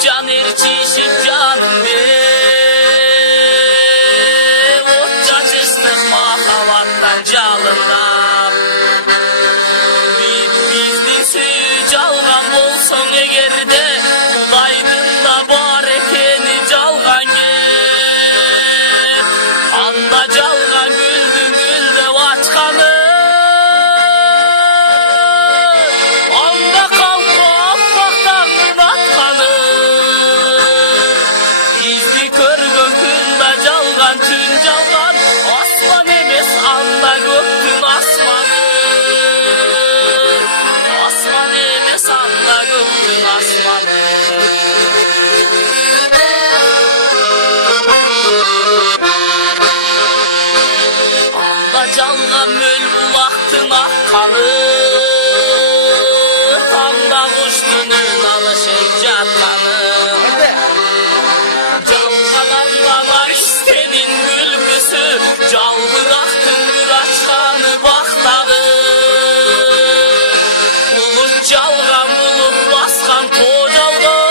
can erçişip canım be. Otça çesmek mahavattan calından. Bizni söyü calgan bolson egerde, Kudaydın da barekeni calgan gel. Anda calgan güldü güldü vaçkanı. Anda kalkma affaktan atkanı. Gizli körgün kında calgan tün calgan. Asman emes anda göktün asmanı. Asman emes anda göktün asmanı. Anda calgan möl bulaktın akkanı. Tanda kuştunun alışıp jatkanı. Calgan var istenin gülküsü. Calbıraktın bir açkanı baktağı. Bulut calgan bulut baskan to calgan.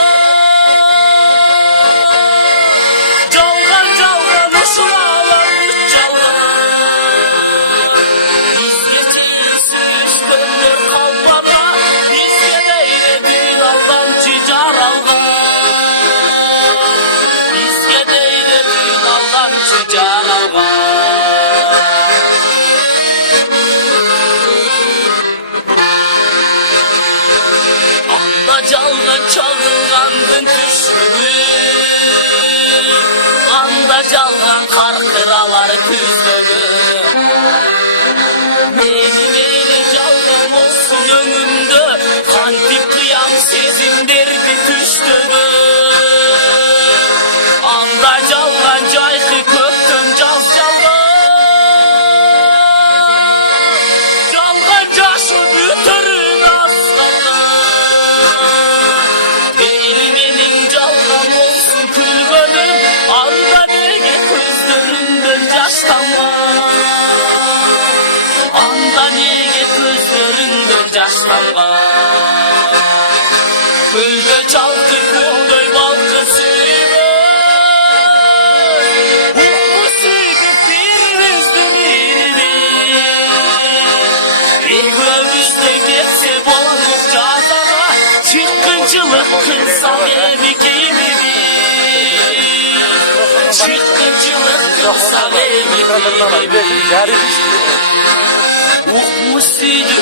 Calgan calgan uşulalar üç calgan. Bizge çeyisi üstünlür kalpana. Bizge deyre bir aldan çicar algan. Bizge deyre bir aldan çicar algan. Anda calgan çağırgandın düşmünü. Anda calgan karkıralar küzdögü. Meyli calgan olsun önümde. Kantip kıyam sezim derdi düştügü. Anda calgan caykı köktün caz calgan. Calgan caşı bütürün aslanlar. Eğilmenin calgan olsun külgönüm. Anda nege közlöründür yaşlanma. Anda nege közlöründür yaşlanma. Külgö çalkı külgöy balkı sürüme. Bu sürgü birinizdir birini. Bir gömüşte geçse boğulur cazana. Çıkkıncılık kılsam evi giyimi. Çıkkıncılık kılsam evi giyimi. Ukmuş süydü